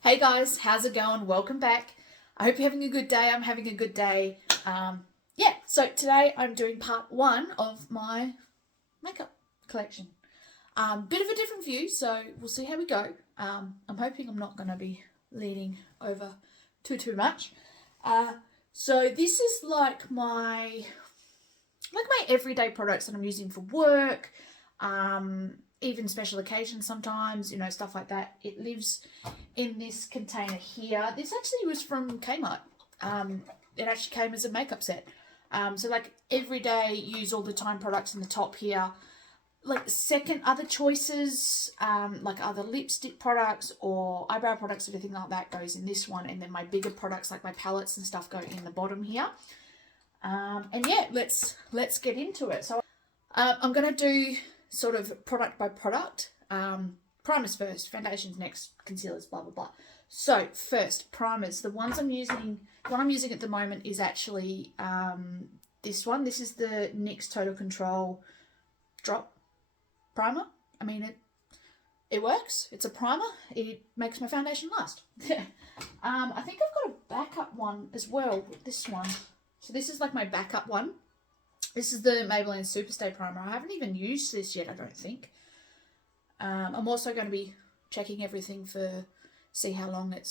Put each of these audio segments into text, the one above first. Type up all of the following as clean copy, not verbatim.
Hey guys, how's it going? Welcome back. I hope you're having a good day. I'm having a good day. So today I'm doing part one of my makeup collection. Bit of a different view, so we'll see how we go. I'm hoping I'm not going to be leaning over too much. So this is like my everyday products that I'm using for work. Even special occasions sometimes, stuff like that. It lives in this container here. This actually was from Kmart. It actually came as a makeup set. So like everyday use all the time products in the top here. Like second other choices, like other lipstick products or eyebrow products, everything like that goes in this one. And then my bigger products like my palettes and stuff go in the bottom here. And yeah, let's get into it. So I'm going to do sort of product by product. Primers first, foundations next, concealers, blah blah blah. So first, primers. The one I'm using at the moment is actually this one. This is the NYX Total Control Drop Primer. I mean it works. It's a primer. It makes my foundation last. I think I've got a backup one as well. This one. So this is like my backup one. This is the Maybelline Superstay Primer. I haven't even used this yet, I don't think. I'm also going to be checking everything for see how long you're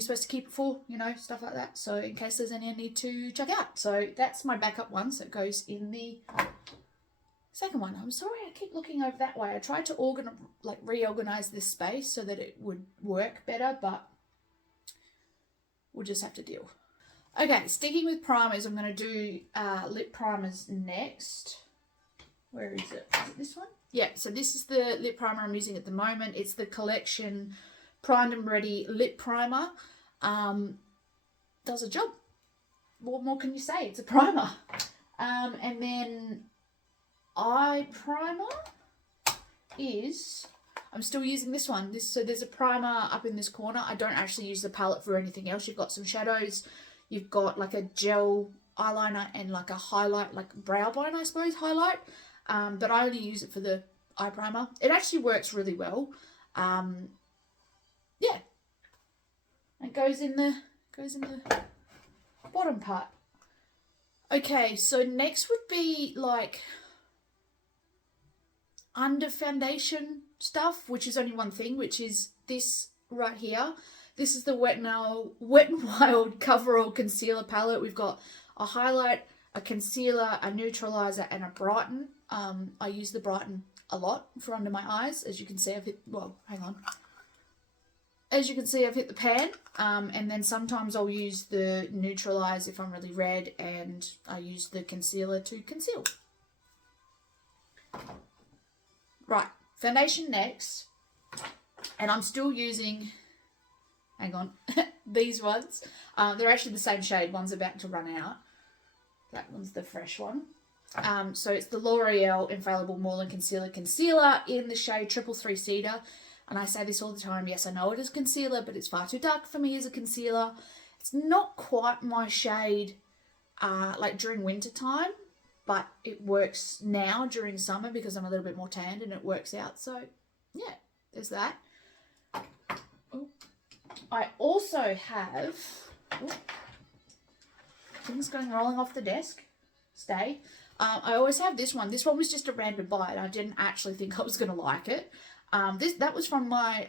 supposed to keep it for, stuff like that. So in case there's any I need to check out. So that's my backup one. So it goes in the second one. I'm sorry, I keep looking over that way. I tried to reorganize this space so that it would work better, but we'll just have to deal. Okay, sticking with primers, I'm going to do lip primers next. Where is it? Is it this one? Yeah, so this is the lip primer I'm using at the moment. It's the Collection Primed and Ready Lip Primer. Does a job. What more can you say? It's a primer. And then eye primer is... I'm still using this one. So there's a primer up in this corner. I don't actually use the palette for anything else. You've got some shadows. You've got like a gel eyeliner and like a highlight, like brow bone, I suppose, highlight. But I only use it for the eye primer. It actually works really well. Yeah. It goes in the bottom part. Okay, so next would be like under foundation stuff, which is only one thing, which is this right here. This is the Wet n Wild Coverall Concealer Palette. We've got a highlight, a concealer, a neutralizer, and a brighten. I use the brighten a lot for under my eyes. As you can see, I've hit the pan. And then sometimes I'll use the neutralize if I'm really red, and I use the concealer to conceal. Right, foundation next. And I'm still using... Hang on, these ones. They're actually the same shade. One's about to run out. That one's the fresh one. So it's the L'Oreal Infallible Moreland Concealer in the shade 333 Cedar. And I say this all the time. Yes, I know it is concealer, but it's far too dark for me as a concealer. It's not quite my shade like during winter time, but it works now during summer because I'm a little bit more tanned and it works out. So yeah, there's that. Oh. I also have things rolling off the desk. Stay. I always have this one. This one was just a random buy, and I didn't actually think I was going to like it. That was from my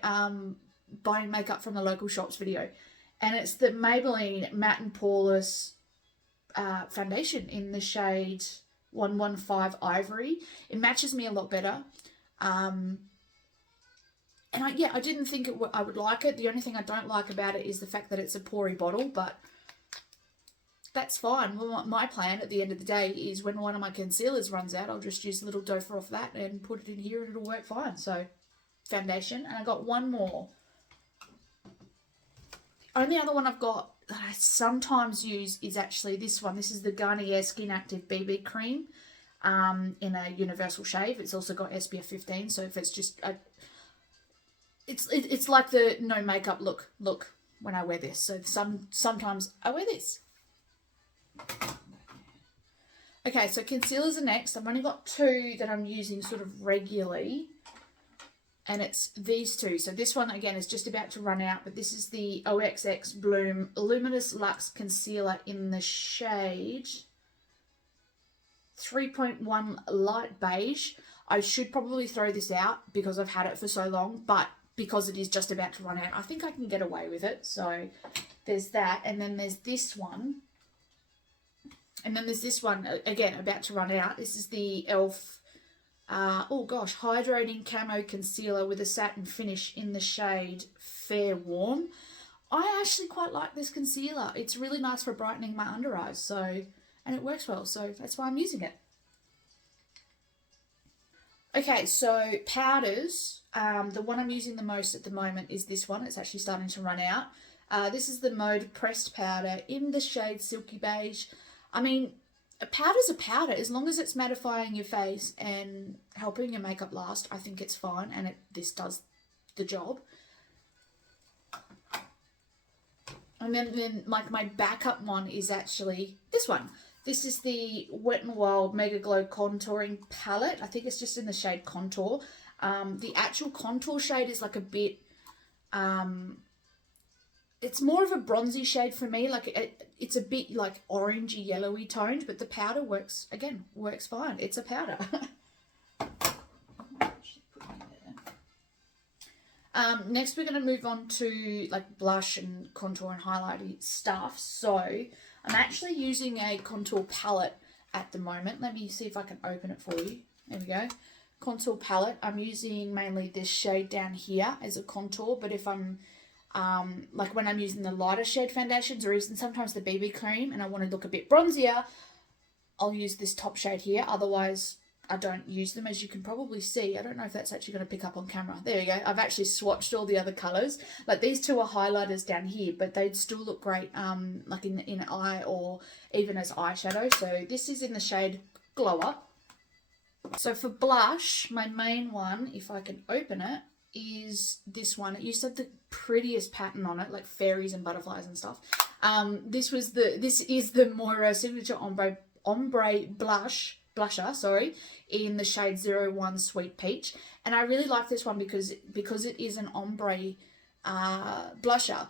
buying makeup from the local shops video, and it's the Maybelline Matte and Poreless foundation in the shade 115 Ivory. It matches me a lot better. And I didn't think I would like it. The only thing I don't like about it is the fact that it's a pory bottle, but that's fine. Well, my plan at the end of the day is when one of my concealers runs out, I'll just use a little doe off that and put it in here and it'll work fine. So, foundation. And I got one more. The only other one I've got that I sometimes use is actually this one. This is the Garnier Skin Active BB Cream in a universal shave. It's also got SPF 15, so if it's just... It's like the no makeup look when I wear this. So sometimes I wear this. Okay, so concealers are next. I've only got two that I'm using sort of regularly. and it's these two. So this one, again, is just about to run out, but this is the OXX Bloom Luminous Luxe Concealer in the shade 3.1 Light Beige. I should probably throw this out because I've had it for so long, but because it is just about to run out, I think I can get away with it. So there's that, and then there's this one. And then there's this one, again, about to run out. This is the e.l.f. Hydrating Camo Concealer with a satin finish in the shade Fair Warm. I actually quite like this concealer. It's really nice for brightening my under eyes, and it works well, so that's why I'm using it. Okay, so powders. The one I'm using the most at the moment is this one. It's actually starting to run out. This is the Mode Pressed Powder in the shade Silky Beige. I mean, a powder's a powder. As long as it's mattifying your face and helping your makeup last, I think it's fine, and this does the job. And then like my backup one is actually this one. This is the Wet n Wild Mega Glow Contouring Palette. I think it's just in the shade Contour. The actual contour shade is like a bit... it's more of a bronzy shade for me. Like it's a bit like orangey yellowy toned, but the powder works fine. It's a powder. Next we're going to move on to like blush and contour and highlighting stuff. So I'm actually using a contour palette at the moment. Let me see if I can open it for you. There we go. Contour palette. I'm using mainly this shade down here as a contour, but if I'm like when I'm using the lighter shade foundations or even sometimes the BB cream and I want to look a bit bronzier, I'll use this top shade here. Otherwise, I don't use them, as you can probably see. I don't know if that's actually going to pick up on camera. There you go. I've actually swatched all the other colours. Like these two are highlighters down here, but they'd still look great like in eye or even as eyeshadow. So this is in the shade Glow Up. So for blush, my main one, if I can open it, is this one. It used to have the prettiest pattern on it, like fairies and butterflies and stuff. This is the Moira Signature Ombre blusher, in the shade 01 Sweet Peach. And I really like this one because it is an ombre blusher.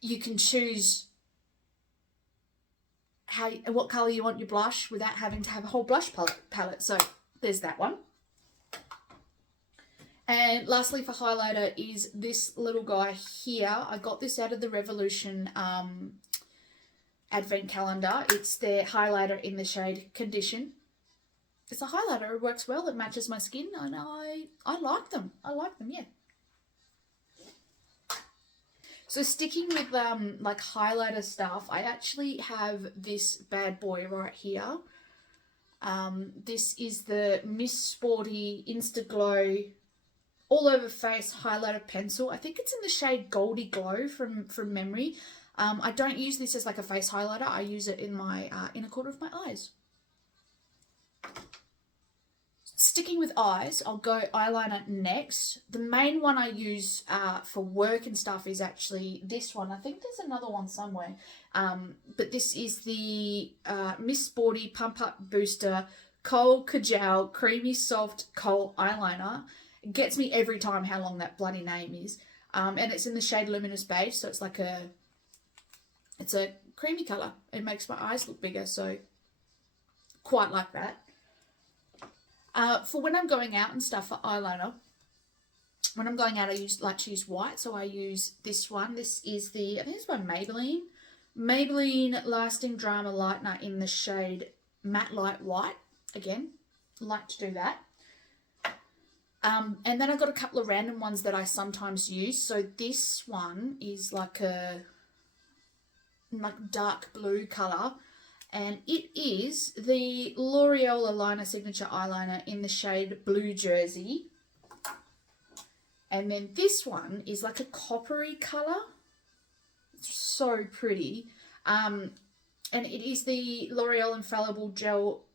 You can choose what colour you want your blush without having to have a whole blush palette. So there's that one. And lastly for highlighter is this little guy here. I got this out of the Revolution advent calendar. It's their highlighter in the shade Condition. It's a highlighter. It works well. It matches my skin, and I like them. Yeah. So sticking with like highlighter stuff, I actually have this bad boy right here. This is the Miss Sporty Instaglow All Over Face Highlighter Pencil. I think it's in the shade Goldie Glow from memory. I don't use this as like a face highlighter. I use it in my inner corner of my eyes. Sticking with eyes, I'll go eyeliner next. The main one I use for work and stuff is actually this one. I think there's another one somewhere. But this is the Miss Sporty Pump Up Booster Kohl Kajal Creamy Soft Kohl Eyeliner. It gets me every time how long that bloody name is. And it's in the shade Luminous Beige, so it's like it's a creamy colour. It makes my eyes look bigger, so quite like that. For when I'm going out and stuff for eyeliner, when I'm going out I like to use white, so I use this one. This is I think it's by Maybelline Lasting Drama Lightener in the shade Matte Light White. Again, like to do that. And then I've got a couple of random ones that I sometimes use. So this one is like a dark blue colour. And it is the L'Oreal Aligner Signature Eyeliner in the shade Blue Jersey. And then this one is like a coppery colour. It's so pretty. And it is the L'Oreal Infallible Gel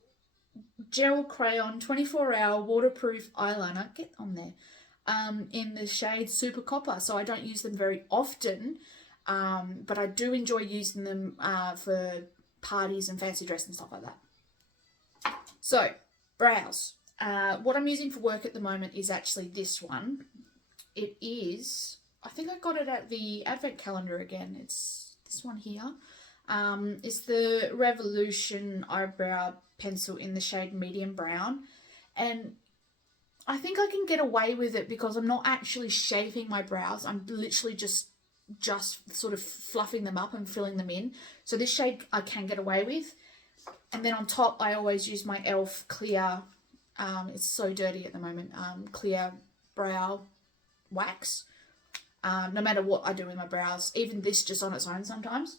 Crayon 24-hour waterproof eyeliner. Get on there. In the shade Super Copper. So I don't use them very often. But I do enjoy using them for parties and fancy dress and stuff like that. So, brows. What I'm using for work at the moment is actually this one. it is, I think I got it at the advent calendar again. It's this one here. It's the Revolution eyebrow pencil in the shade medium brown, and I think I can get away with it because I'm not actually shaping my brows. I'm literally just sort of fluffing them up and filling them in. So this shade I can get away with. And then on top, I always use my e.l.f. clear, it's so dirty at the moment, clear brow wax. No matter what I do with my brows, even this just on its own sometimes.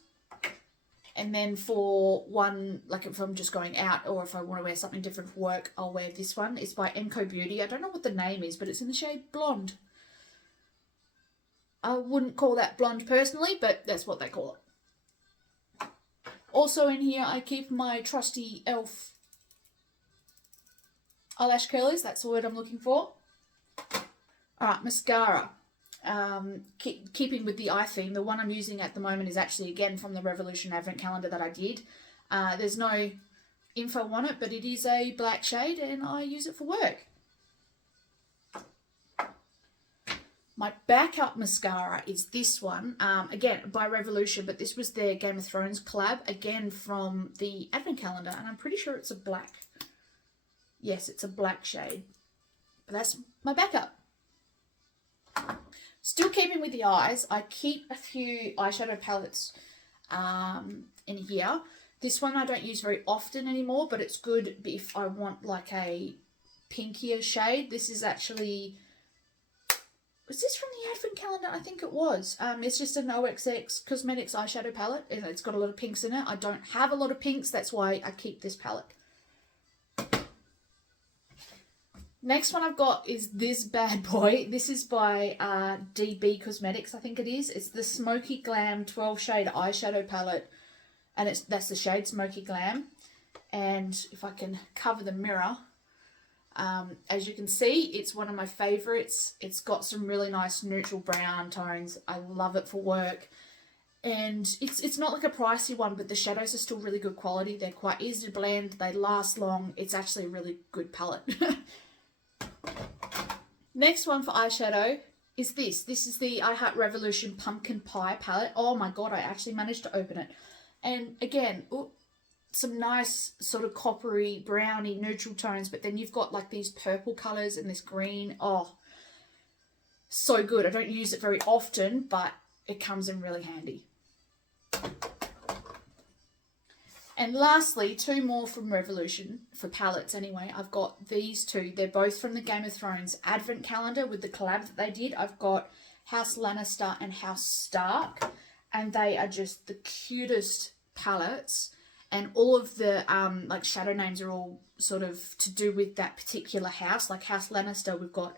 And then for one, like if I'm just going out or if I want to wear something different for work, I'll wear this one. It's by Emco Beauty. I don't know what the name is, but it's in the shade Blonde. I wouldn't call that blonde personally, but that's what they call it. Also in here, I keep my trusty e.l.f. eyelash curlers. That's the word I'm looking for. Alright, mascara. Keeping with the eye theme, the one I'm using at the moment is actually again from the Revolution Advent Calendar that I did. There's no info on it, but it is a black shade and I use it for work. My backup mascara is this one, again by Revolution, but this was their Game of Thrones collab, again from the Advent Calendar, and I'm pretty sure it's a black. Yes, it's a black shade. But that's my backup. Still keeping with the eyes, I keep a few eyeshadow palettes in here. This one I don't use very often anymore, but it's good if I want like a pinkier shade. This is actually... Was this from the Advent Calendar? I think it was. It's just an OXX Cosmetics eyeshadow palette. It's got a lot of pinks in it. I don't have a lot of pinks. That's why I keep this palette. Next one I've got is this bad boy. This is by DB Cosmetics, I think it is. It's the Smoky Glam 12 shade eyeshadow palette. And that's the shade Smoky Glam. And if I can cover the mirror... as you can see, it's one of my favourites. It's got some really nice neutral brown tones. I love it for work. And it's not like a pricey one, but the shadows are still really good quality. They're quite easy to blend. They last long. It's actually a really good palette. Next one for eyeshadow is this. This is the I Heart Revolution Pumpkin Pie palette. Oh my god, I actually managed to open it. And again... Ooh, some nice sort of coppery, browny, neutral tones, but then you've got like these purple colours and this green. Oh, so good. I don't use it very often, but it comes in really handy. And lastly, two more from Revolution, for palettes anyway. I've got these two. They're both from the Game of Thrones Advent Calendar with the collab that they did. I've got House Lannister and House Stark, and they are just the cutest palettes. And all of the like shadow names are all sort of to do with that particular house. Like House Lannister, we've got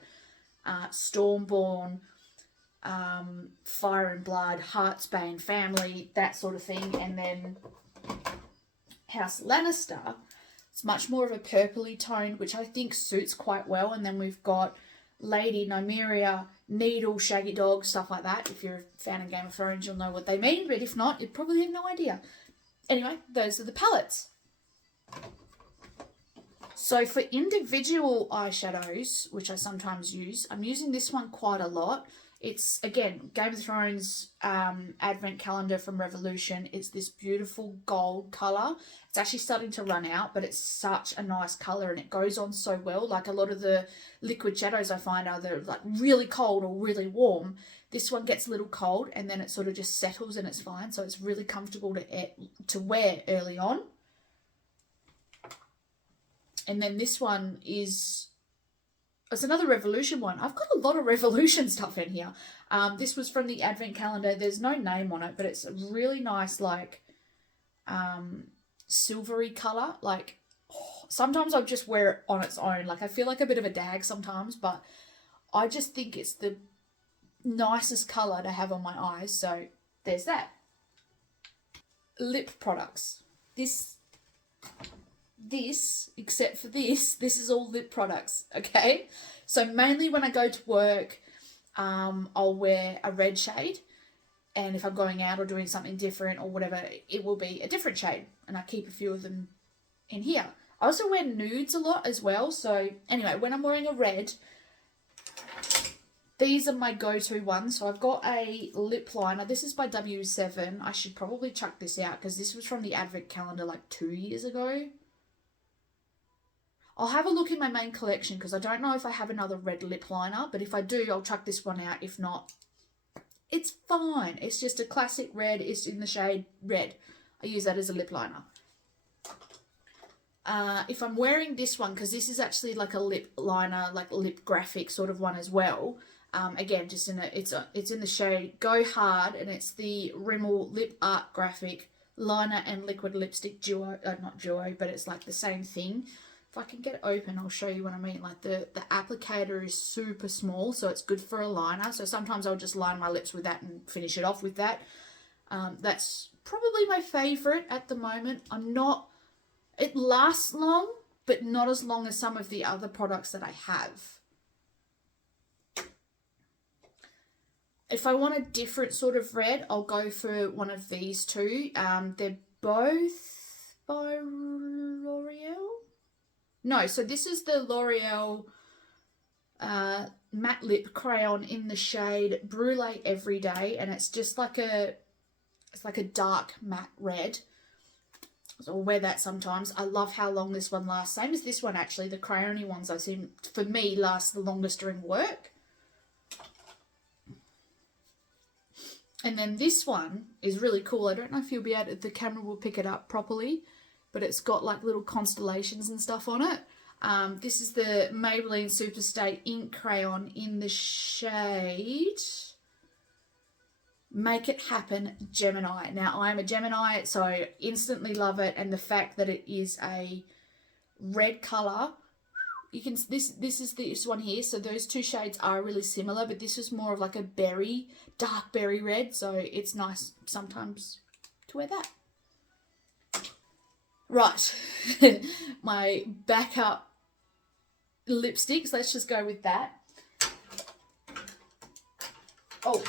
Stormborn, Fire and Blood, Heartsbane, Family, that sort of thing. And then House Lannister, it's much more of a purpley tone, which I think suits quite well. And then we've got Lady, Nymeria, Needle, Shaggy Dog, stuff like that. If you're a fan of Game of Thrones, you'll know what they mean. But if not, you'd probably have no idea. Anyway, those are the palettes. So for individual eyeshadows, which I sometimes use, I'm using this one quite a lot. It's, again, Game of Thrones Advent Calendar from Revolution. It's this beautiful gold colour. It's actually starting to run out, but it's such a nice colour and it goes on so well. Like a lot of the liquid shadows I find are either like really cold or really warm. This one gets a little cold and then it sort of just settles and it's fine. So it's really comfortable to wear early on. And then this one is... It's another Revolution one. I've got a lot of Revolution stuff in here. This was from the Advent Calendar. There's no name on it, but it's a really nice, like, silvery colour. Like, sometimes I'll just wear it on its own. Like, I feel like a bit of a dag sometimes, but I just think it's the nicest colour to have on my eyes. So, there's that. Lip products. This, except for this is all lip products, okay? So mainly when I go to work, I'll wear a red shade, and if I'm going out or doing something different or whatever, it will be a different shade, and I keep a few of them in here. I also wear nudes a lot as well, so anyway, when I'm wearing a red, These are my go-to ones. So I've got a lip liner. This is by W7. I should probably chuck this out because this was from the advent calendar like 2 years ago. I'll have a look in my main collection because I don't know if I have another red lip liner, but if I do, I'll chuck this one out. If not, it's fine. It's just a classic red. It's in the shade red. I use that as a lip liner. If I'm wearing this one, because this is actually like a lip liner, like lip graphic sort of one as well. Again, just it's in the shade Go Hard, and it's the Rimmel Lip Art Graphic liner and liquid lipstick duo. Not duo, but it's like the same thing. If I can get it open, I'll show you what I mean. Like the applicator is super small, so it's good for a liner. So sometimes I'll just line my lips with that and finish it off with that. That's probably my favourite at the moment. It lasts long, but not as long as some of the other products that I have. If I want a different sort of red, I'll go for one of these two. They're both by L'Oreal. No, so this is the L'Oreal matte lip crayon in the shade Brulee Everyday, and it's just like it's like a dark matte red. So I'll wear that sometimes. I love how long this one lasts. Same as this one actually. The crayony ones I seem, for me, last the longest during work. And then this one is really cool. I don't know if you'll be able to, the camera will pick it up properly, but it's got like little constellations and stuff on it. This is the Maybelline Superstay Ink Crayon in the shade Make It Happen Gemini. Now, I am a Gemini, so instantly love it. And the fact that it is a red colour, you can, this is this one here. So those two shades are really similar, but this is more of like a berry, dark berry red. So it's nice sometimes to wear that. Right, my backup lipsticks, let's just go with that. Oh,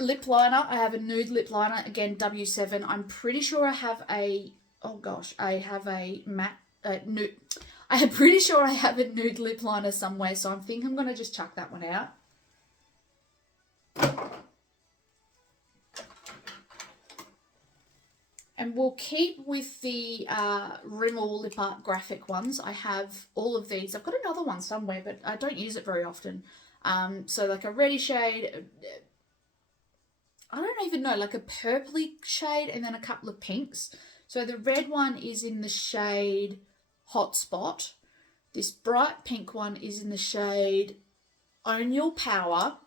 lip liner, I have a nude lip liner, again W7. I'm pretty sure I have a, oh gosh, I have a matte, nude, I am pretty sure I have a nude lip liner somewhere, so I think I'm going to just chuck that one out. And we'll keep with the Rimmel Lip Art Graphic ones. I have all of these. I've got another one somewhere, but I don't use it very often. So like a reddy shade, I don't even know, like a purpley shade, and then a couple of pinks. So the red one is in the shade Hotspot. This bright pink one is in the shade Own Your Power.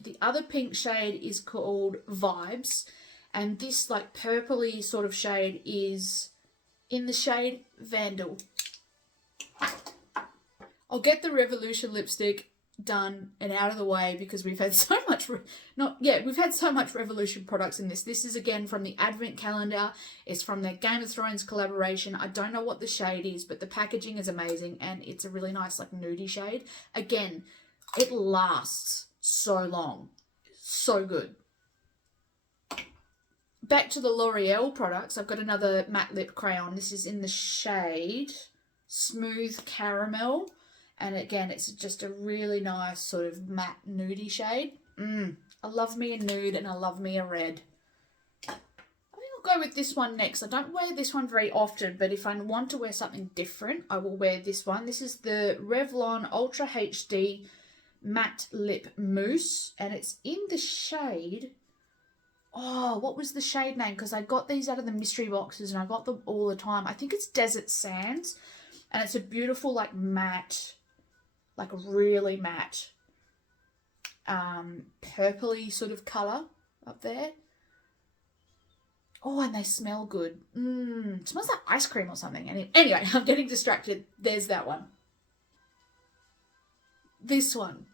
The other pink shade is called Vibes. And this like purpley sort of shade is in the shade Vandal. I'll get the Revolution lipstick done and out of the way because we've had so much, we've had so much Revolution products in this. This is again from the Advent calendar. It's from their Game of Thrones collaboration. I don't know what the shade is, but the packaging is amazing and it's a really nice like nudie shade. Again, it lasts so long. So good. Back to the L'Oreal products, I've got another matte lip crayon. This is in the shade Smooth Caramel. And again, it's just a really nice sort of matte nudie shade. I love me a nude and I love me a red. I think I'll go with this one next. I don't wear this one very often, but if I want to wear something different, I will wear this one. This is the Revlon Ultra HD Matte Lip Mousse. And it's in the shade... Oh, what was the shade name? Because I got these out of the mystery boxes and I got them all the time. I think it's Desert Sands. And it's a beautiful, like, matte, like, really matte, purpley sort of colour up there. Oh, and they smell good. It smells like ice cream or something. Anyway, I'm getting distracted. There's that one. This one.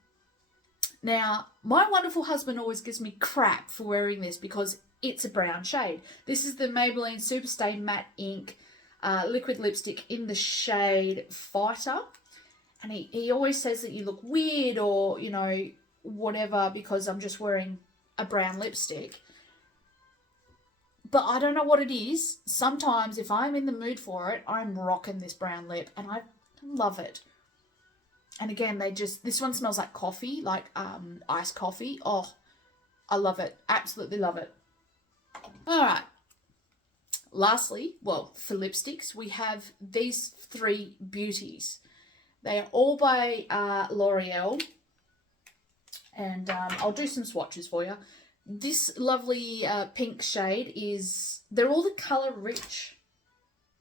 Now, my wonderful husband always gives me crap for wearing this because it's a brown shade. This is the Maybelline Superstay Matte Ink liquid lipstick in the shade Fighter. And he always says that you look weird or, you know, whatever because I'm just wearing a brown lipstick. But I don't know what it is. Sometimes if I'm in the mood for it, I'm rocking this brown lip and I love it. And again, this one smells like coffee, like iced coffee. Oh, I love it. Absolutely love it. All right. Lastly, well, for lipsticks, we have these three beauties. They are all by L'Oreal. And I'll do some swatches for you. This lovely pink shade they're all the Colour Rich.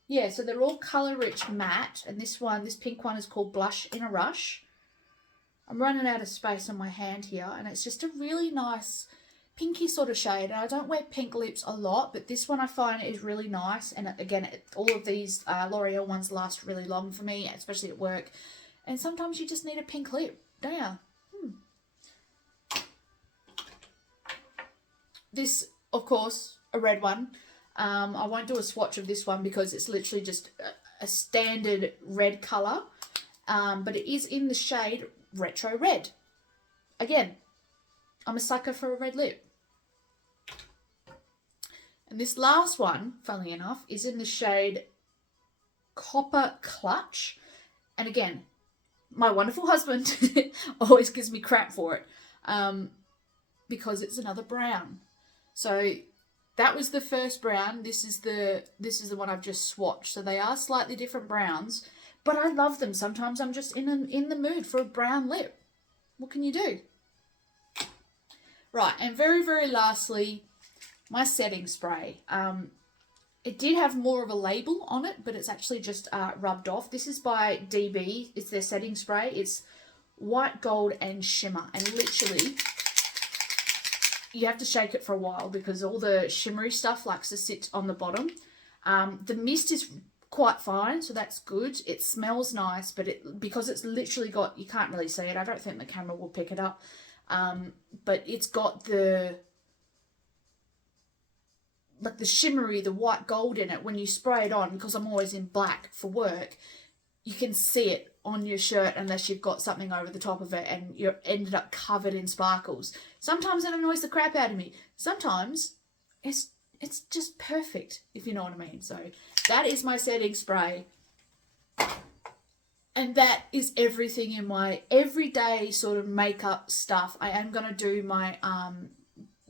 Yeah, so they're all Colour Rich matte. And this pink one is called Blush in a Rush. I'm running out of space on my hand here. And it's just a really nice pinky sort of shade. And I don't wear pink lips a lot, but this one I find is really nice. And again, all of these L'Oreal ones last really long for me, especially at work. And sometimes you just need a pink lip, don't you? This, of course, a red one. I won't do a swatch of this one because it's literally just a standard red colour. But it is in the shade Retro Red. Again, I'm a sucker for a red lip. And this last one, funnily enough, is in the shade Copper Clutch. And again, my wonderful husband always gives me crap for it because it's another brown. So that was the first brown. This is the one I've just swatched. So they are slightly different browns, but I love them. Sometimes I'm just in the mood for a brown lip. What can you do? Right, and very, very lastly, my setting spray. It did have more of a label on it, but it's actually just rubbed off. This is by DB. It's their setting spray. It's white, gold, and shimmer. And literally, you have to shake it for a while because all the shimmery stuff likes to sit on the bottom. The mist is quite fine, so that's good. It smells nice, but because it's literally got, you can't really see it. I don't think the camera will pick it up. But it's got the shimmery, the white gold in it. When you spray it on, because I'm always in black for work, you can see it on your shirt unless you've got something over the top of it and you're ended up covered in sparkles. Sometimes it annoys the crap out of me. Sometimes it's just perfect, if you know what I mean. So that is my setting spray. And that is everything in my everyday sort of makeup stuff. I am going to do my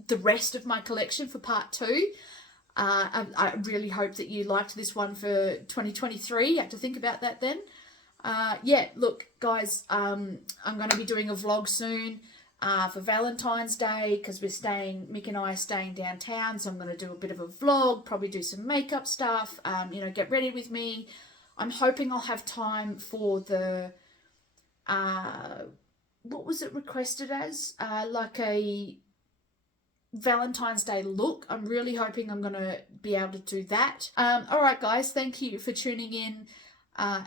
the rest of my collection for part 2. I really hope that you liked this one for 2023. You have to think about that then. Yeah, look, guys, I'm going to be doing a vlog soon for Valentine's Day because Mick and I are staying downtown. So I'm going to do a bit of a vlog, probably do some makeup stuff, get ready with me. I'm hoping I'll have time for the, what was it requested as? Like a Valentine's Day look. I'm really hoping I'm going to be able to do that. All right, guys, thank you for tuning in.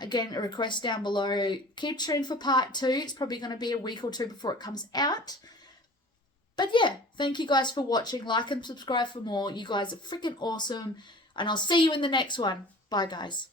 Again, a request down below. Keep tuned for part 2. It's probably going to be a week or two before it comes out. But yeah, thank you guys for watching. Like and subscribe for more. You guys are freaking awesome. And I'll see you in the next one. Bye, guys.